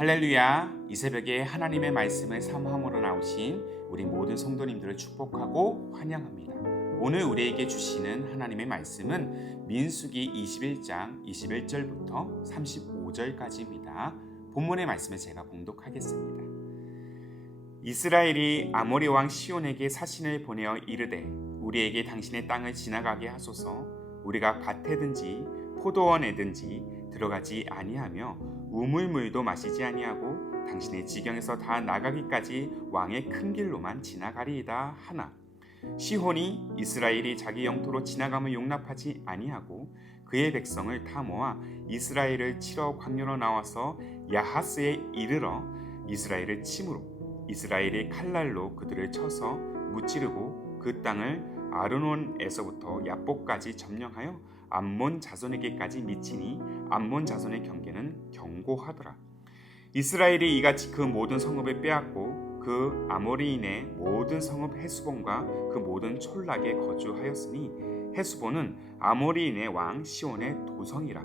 할렐루야. 이 새벽에 하나님의 말씀을 사모함으로 나오신 우리 모든 성도님들을 축복하고 환영합니다. 오늘 우리에게 주시는 하나님의 말씀은 민수기 21장 21절부터 35절까지입니다. 본문의 말씀을 제가 봉독하겠습니다. 이스라엘이 아모리 왕 시온에게 사신을 보내어 이르되 우리에게 당신의 땅을 지나가게 하소서. 우리가 밭에든지 포도원에든지 들어가지 아니하며 우물물도 마시지 아니하고 당신의 지경에서 다 나가기까지 왕의 큰 길로만 지나가리이다 하나, 시혼이 이스라엘이 자기 영토로 지나감을 용납하지 아니하고 그의 백성을 다 모아 이스라엘을 치러 광야로 나와서 야하스에 이르러 이스라엘을 침으로 이스라엘이 칼날로 그들을 쳐서 무찌르고 그 땅을 아르논에서부터 야복까지 점령하여 암몬 자손에게까지 미치니 암몬 자손의 경계는 견고하더라. 이스라엘이 이같이 그 모든 성읍을 빼앗고 그 아모리인의 모든 성읍 헤스본과 그 모든 촌락에 거주하였으니 헤스본은 아모리인의 왕 시온의 도성이라.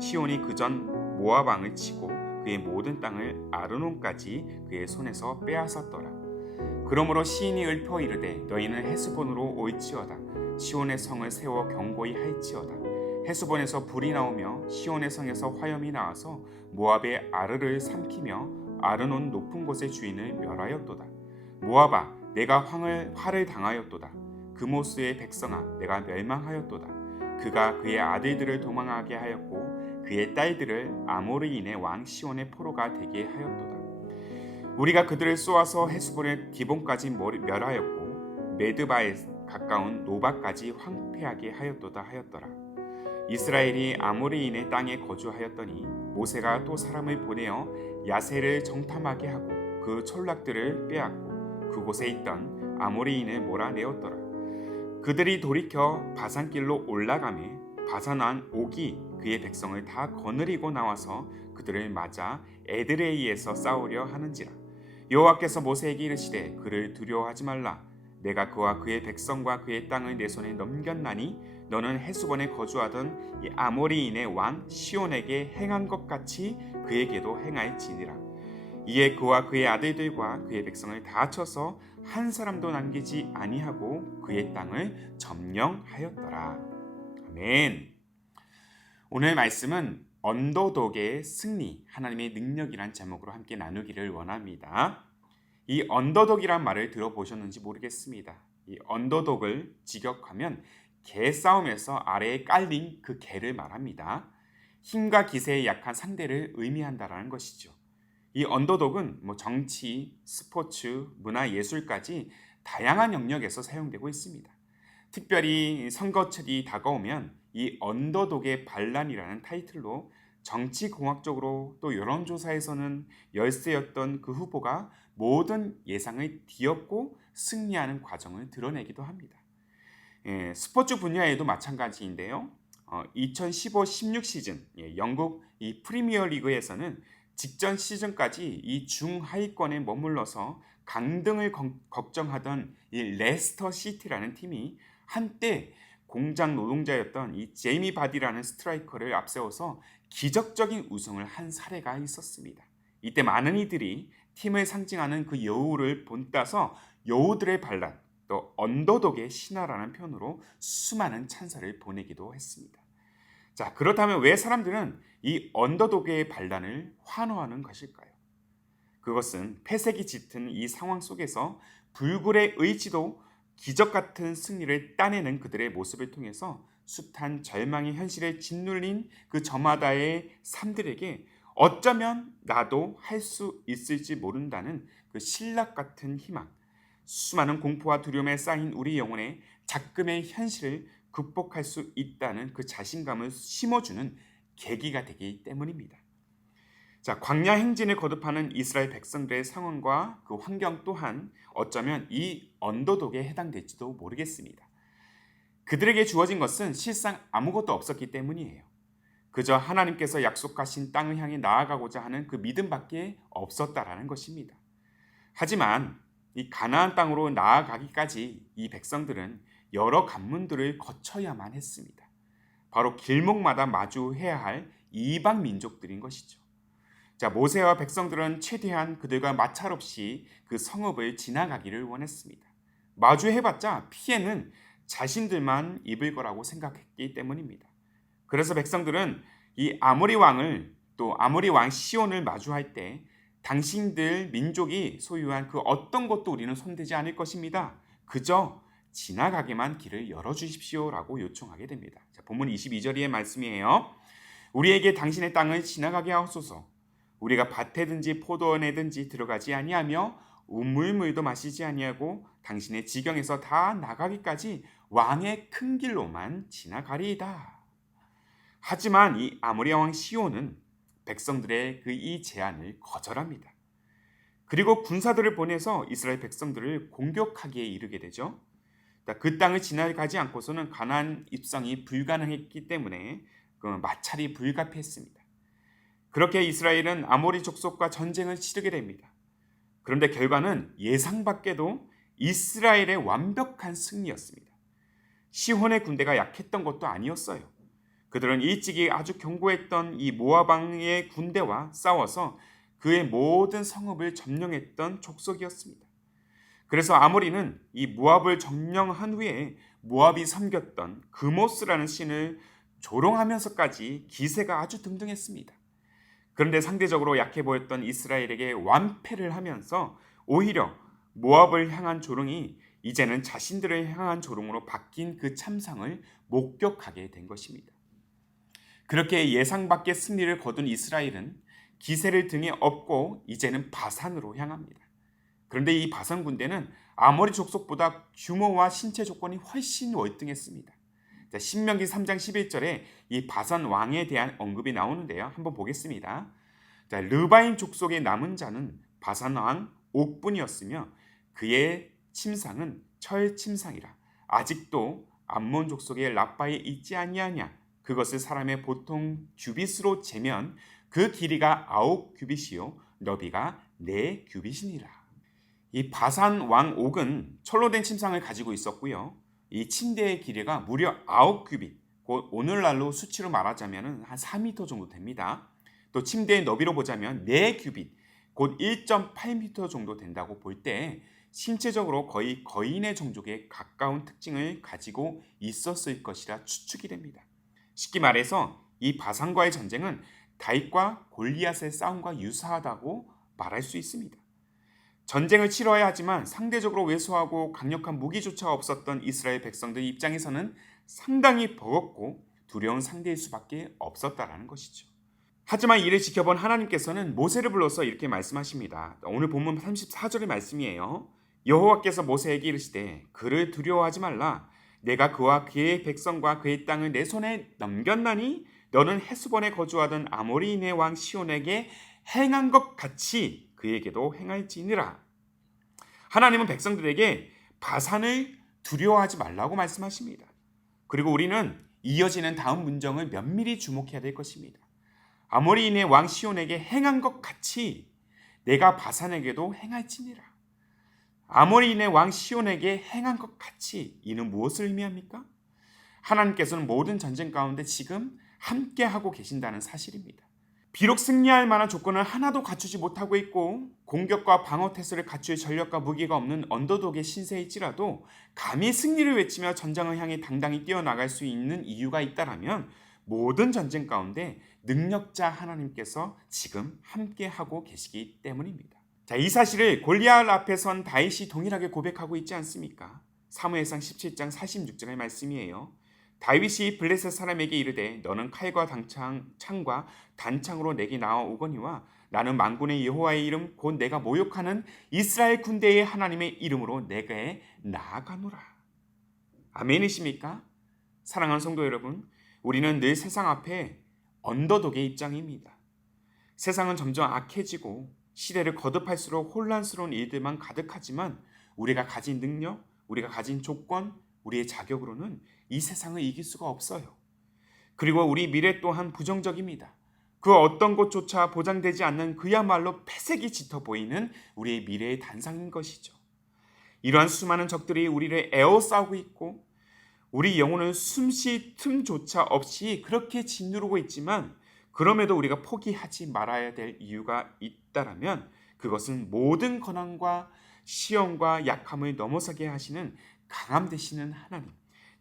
시온이 그전 모압 왕을 치고 그의 모든 땅을 아르논까지 그의 손에서 빼앗았더라. 그러므로 시인이 읊어 이르되 너희는 헤스본으로 올지어다. 시온의 성을 세워 견고히 할지어다. 헤스본에서 불이 나오며 시온의 성에서 화염이 나와서 모압의 아르를 삼키며 아르논 높은 곳의 주인을 멸하였도다. 모압아, 내가 화를 당하였도다. 그모스의 백성아, 내가 멸망하였도다. 그가 그의 아들들을 도망하게 하였고 그의 딸들을 아모리인의 왕 시온의 포로가 되게 하였도다. 우리가 그들을 쏘아서 헤스본의 기본까지 멸하였고 메드바에 가까운 노바까지 황폐하게 하였도다 하였더라. 이스라엘이 아모리인의 땅에 거주하였더니 모세가 또 사람을 보내어 야세를 정탐하게 하고 그 촌락들을 빼앗고 그곳에 있던 아모리인을 몰아내었더라. 그들이 돌이켜 바산길로 올라가매 바산 왕 옥이 그의 백성을 다 거느리고 나와서 그들을 맞아 에드레이에서 싸우려 하는지라. 여호와께서 모세에게 이르시되 그를 두려워하지 말라. 내가 그와 그의 백성과 그의 땅을 내 손에 넘겼나니 너는 헤스본에 거주하던 이 아모리인의 왕 시온에게 행한 것 같이 그에게도 행할지니라. 이에 그와 그의 아들들과 그의 백성을 다 쳐서 한 사람도 남기지 아니하고 그의 땅을 점령하였더라. 아멘. 오늘 말씀은 언더독의 승리, 하나님의 능력이란 제목으로 함께 나누기를 원합니다. 이 언더독이란 말을 들어보셨는지 모르겠습니다. 이 언더독을 직역하면 개 싸움에서 아래에 깔린 그 개를 말합니다. 힘과 기세에 약한 상대를 의미한다라는 것이죠. 이 언더독은 정치, 스포츠, 문화, 예술까지 다양한 영역에서 사용되고 있습니다. 특별히 선거철이 다가오면 이 언더독의 반란이라는 타이틀로 정치공학적으로 또 여론조사에서는 열세였던 그 후보가 모든 예상을 뒤엎고 승리하는 과정을 드러내기도 합니다. 스포츠 분야에도 마찬가지인데요. 2015-16 시즌 영국 이 프리미어 리그에서는 직전 시즌까지 이 중하위권에 머물러서 강등을 걱정하던 이 레스터 시티라는 팀이 한때 공장 노동자였던 이 제이미 바디라는 스트라이커를 앞세워서 기적적인 우승을 한 사례가 있었습니다. 이때 많은 이들이 팀을 상징하는 그 여우를 본따서 여우들의 반란, 또 언더독의 신화라는 표현으로 수많은 찬사를 보내기도 했습니다. 자, 그렇다면 왜 사람들은 이 언더독의 반란을 환호하는 것일까요? 그것은 폐색이 짙은 이 상황 속에서 불굴의 의지도 기적 같은 승리를 따내는 그들의 모습을 통해서 숱한 절망의 현실에 짓눌린 그 저마다의 삶들에게 어쩌면 나도 할 수 있을지 모른다는 그 신락 같은 희망, 수많은 공포와 두려움에 쌓인 우리 영혼에 작금의 현실을 극복할 수 있다는 그 자신감을 심어주는 계기가 되기 때문입니다. 자, 광야 행진을 거듭하는 이스라엘 백성들의 상황과 그 환경 또한 어쩌면 이 언더독에 해당될지도 모르겠습니다. 그들에게 주어진 것은 실상 아무것도 없었기 때문이에요. 그저 하나님께서 약속하신 땅을 향해 나아가고자 하는 그 믿음밖에 없었다라는 것입니다. 하지만 이 가나안 땅으로 나아가기까지 이 백성들은 여러 관문들을 거쳐야만 했습니다. 바로 길목마다 마주해야 할 이방 민족들인 것이죠. 자, 모세와 백성들은 최대한 그들과 마찰 없이 그 성읍을 지나가기를 원했습니다. 마주해봤자 피해는 자신들만 입을 거라고 생각했기 때문입니다. 그래서 백성들은 이 아모리 왕을 또 아모리 왕 시온을 마주할 때 당신들 민족이 소유한 그 어떤 것도 우리는 손대지 않을 것입니다. 그저 지나가게만 길을 열어주십시오라고 요청하게 됩니다. 자, 본문 22절의 말씀이에요. 우리에게 당신의 땅을 지나가게 하옵소서. 우리가 밭에든지 포도원에든지 들어가지 아니하며 우물물도 마시지 아니하고 당신의 지경에서 다 나가기까지 왕의 큰 길로만 지나가리이다. 하지만 이 아모리 왕 시온은 백성들의 그 이 제안을 거절합니다. 그리고 군사들을 보내서 이스라엘 백성들을 공격하기에 이르게 되죠. 그 땅을 지나가지 않고서는 가나안 입성이 불가능했기 때문에 그 마찰이 불가피했습니다. 그렇게 이스라엘은 아모리 족속과 전쟁을 치르게 됩니다. 그런데 결과는 예상 밖에도 이스라엘의 완벽한 승리였습니다. 시혼의 군대가 약했던 것도 아니었어요. 그들은 일찍이 아주 견고했던 이 모압 왕의 군대와 싸워서 그의 모든 성읍을 점령했던 족속이었습니다. 그래서 아모리는 이 모압을 점령한 후에 모압이 섬겼던 그모스라는 신을 조롱하면서까지 기세가 아주 등등했습니다. 그런데 상대적으로 약해 보였던 이스라엘에게 완패를 하면서 오히려 모압을 향한 조롱이 이제는 자신들을 향한 조롱으로 바뀐 그 참상을 목격하게 된 것입니다. 그렇게 예상 밖의 승리를 거둔 이스라엘은 기세를 등에 업고 이제는 바산으로 향합니다. 그런데 이 바산 군대는 아모리 족속보다 규모와 신체 조건이 훨씬 월등했습니다. 자, 신명기 3장 11절에 이 바산 왕에 대한 언급이 나오는데요. 한번 보겠습니다. 자, 르바인 족속의 남은 자는 바산 왕 옥분이었으며 그의 침상은 철 침상이라. 아직도 암몬 족속의 라빠에 있지 아니하냐. 그것을 사람의 보통 규빗으로 재면 그 길이가 9규빗이요 너비가 4규빗이니라. 이 바산 왕 옥은 철로 된 침상을 가지고 있었고요. 이 침대의 길이가 무려 9규빗, 곧 오늘날로 수치로 말하자면 한 4m 정도 됩니다. 또 침대의 너비로 보자면 4규빗, 곧 1.8m 정도 된다고 볼 때 신체적으로 거의 거인의 종족에 가까운 특징을 가지고 있었을 것이라 추측이 됩니다. 쉽게 말해서 이 바산과의 전쟁은 다윗과 골리앗의 싸움과 유사하다고 말할 수 있습니다. 전쟁을 치러야 하지만 상대적으로 왜소하고 강력한 무기조차 없었던 이스라엘 백성들 입장에서는 상당히 버겁고 두려운 상대일 수밖에 없었다라는 것이죠. 하지만 이를 지켜본 하나님께서는 모세를 불러서 이렇게 말씀하십니다. 오늘 본문 34절의 말씀이에요. 여호와께서 모세에게 이르시되 그를 두려워하지 말라. 내가 그와 그의 백성과 그의 땅을 내 손에 넘겼나니 너는 헤스본에 거주하던 아모리인의 왕 시온에게 행한 것 같이 그에게도 행할지니라. 하나님은 백성들에게 바산을 두려워하지 말라고 말씀하십니다. 그리고 우리는 이어지는 다음 문장을 면밀히 주목해야 될 것입니다. 아모리인의 왕 시온에게 행한 것 같이 내가 바산에게도 행할지니라. 아모리인의 왕 시온에게 행한 것 같이 이는 무엇을 의미합니까? 하나님께서는 모든 전쟁 가운데 지금 함께하고 계신다는 사실입니다. 비록 승리할 만한 조건을 하나도 갖추지 못하고 있고 공격과 방어 태세를 갖출 전력과 무기가 없는 언더독의 신세일지라도 감히 승리를 외치며 전장을 향해 당당히 뛰어나갈 수 있는 이유가 있다라면 모든 전쟁 가운데 능력자 하나님께서 지금 함께하고 계시기 때문입니다. 자, 이 사실을 골리앗 앞에 선 다윗이 동일하게 고백하고 있지 않습니까? 사무엘상 17장 46절의 말씀이에요. 다윗이 블레셋 사람에게 이르되 너는 칼과 창과 단창으로 내게 나아오거니와 나는 만군의 여호와의 이름 곧 내가 모욕하는 이스라엘 군대의 하나님의 이름으로 내게 나아가노라. 아멘이십니까? 사랑하는 성도 여러분, 우리는 늘 세상 앞에 언더독의 입장입니다. 세상은 점점 악해지고 시대를 거듭할수록 혼란스러운 일들만 가득하지만 우리가 가진 능력, 우리가 가진 조건, 우리의 자격으로는 이 세상을 이길 수가 없어요. 그리고 우리 미래 또한 부정적입니다. 그 어떤 것조차 보장되지 않는 그야말로 폐색이 짙어 보이는 우리의 미래의 단상인 것이죠. 이러한 수많은 적들이 우리를 에워싸고 있고 우리 영혼을 숨쉴 틈조차 없이 그렇게 짓누르고 있지만 그럼에도 우리가 포기하지 말아야 될 이유가 있다라면 그것은 모든 고난과 시험과 약함을 넘어서게 하시는 강함 되시는 하나님,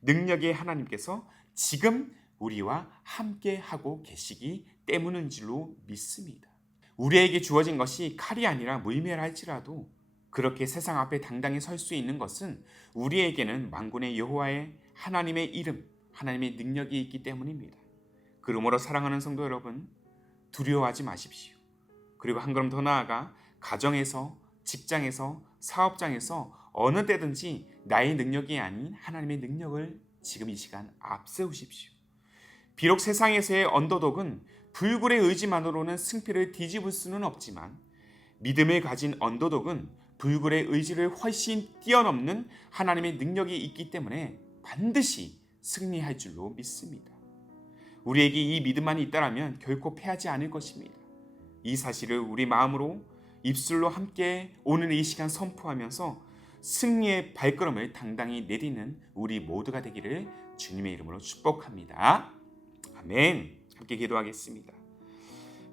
능력의 하나님께서 지금 우리와 함께 하고 계시기 때문인 줄로 믿습니다. 우리에게 주어진 것이 칼이 아니라 물매랄지라도 그렇게 세상 앞에 당당히 설 수 있는 것은 우리에게는 만군의 여호와의 하나님의 이름, 하나님의 능력이 있기 때문입니다. 그러므로 사랑하는 성도 여러분, 두려워하지 마십시오. 그리고 한 걸음 더 나아가 가정에서, 직장에서, 사업장에서 어느 때든지 나의 능력이 아닌 하나님의 능력을 지금 이 시간 앞세우십시오. 비록 세상에서의 언더독은 불굴의 의지만으로는 승패를 뒤집을 수는 없지만 믿음을 가진 언더독은 불굴의 의지를 훨씬 뛰어넘는 하나님의 능력이 있기 때문에 반드시 승리할 줄로 믿습니다. 우리에게 이 믿음만 있다면 결코 패하지 않을 것입니다. 이 사실을 우리 마음으로 입술로 함께 오늘 이 시간 선포하면서 승리의 발걸음을 당당히 내디는 우리 모두가 되기를 주님의 이름으로 축복합니다. 아멘. 함께 기도하겠습니다.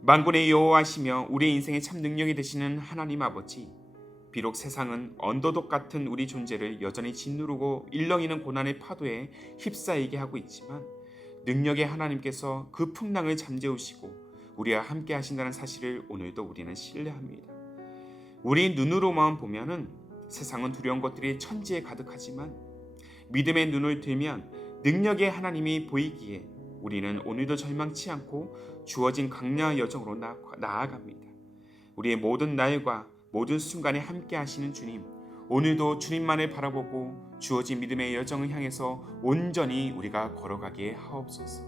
만군의 여호와시며 우리의 인생에 참 능력이 되시는 하나님 아버지, 비록 세상은 언더독 같은 우리 존재를 여전히 짓누르고 일렁이는 고난의 파도에 휩싸이게 하고 있지만 능력의 하나님께서 그 풍랑을 잠재우시고 우리와 함께 하신다는 사실을 오늘도 우리는 신뢰합니다. 우리 눈으로만 보면은 세상은 두려운 것들이 천지에 가득하지만 믿음의 눈을 들면 능력의 하나님이 보이기에 우리는 오늘도 절망치 않고 주어진 강야의 여정으로 나아갑니다. 우리의 모든 날과 모든 순간에 함께 하시는 주님, 오늘도 주님만을 바라보고 주어진 믿음의 여정을 향해서 온전히 우리가 걸어가게 하옵소서.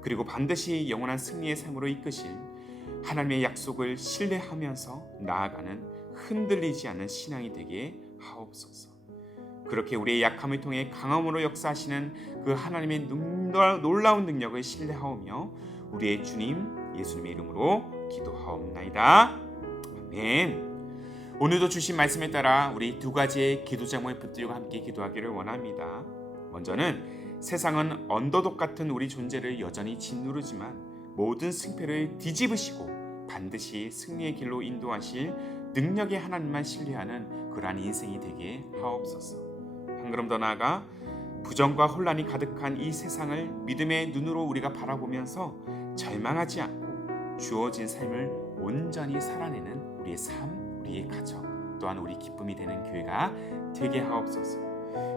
그리고 반드시 영원한 승리의 삶으로 이끄실 하나님의 약속을 신뢰하면서 나아가는 흔들리지 않는 신앙이 되게 하옵소서. 그렇게 우리의 약함을 통해 강함으로 역사하시는 그 하나님의 놀라운 능력을 신뢰하오며 우리의 주님 예수님의 이름으로 기도하옵나이다. 아멘. 오늘도 주신 말씀에 따라 우리 두 가지의 기도 제목을 붙들고 함께 기도하기를 원합니다. 먼저는 세상은 언더독 같은 우리 존재를 여전히 짓누르지만 모든 승패를 뒤집으시고 반드시 승리의 길로 인도하실 능력의 하나님만 신뢰하는 그러한 인생이 되게 하옵소서. 한 걸음 더 나아가 부정과 혼란이 가득한 이 세상을 믿음의 눈으로 우리가 바라보면서 절망하지 않고 주어진 삶을 온전히 살아내는 우리의 삶, 우리의 가정, 또한 우리 기쁨이 되는 교회가 되게 하옵소서.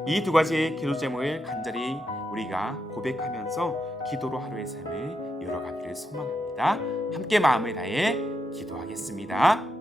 이 두 가지의 기도 제목을 간절히 우리가 고백하면서 기도로 하루의 삶을 열어가기를 소망합니다. 함께 마음을 다해 기도하겠습니다.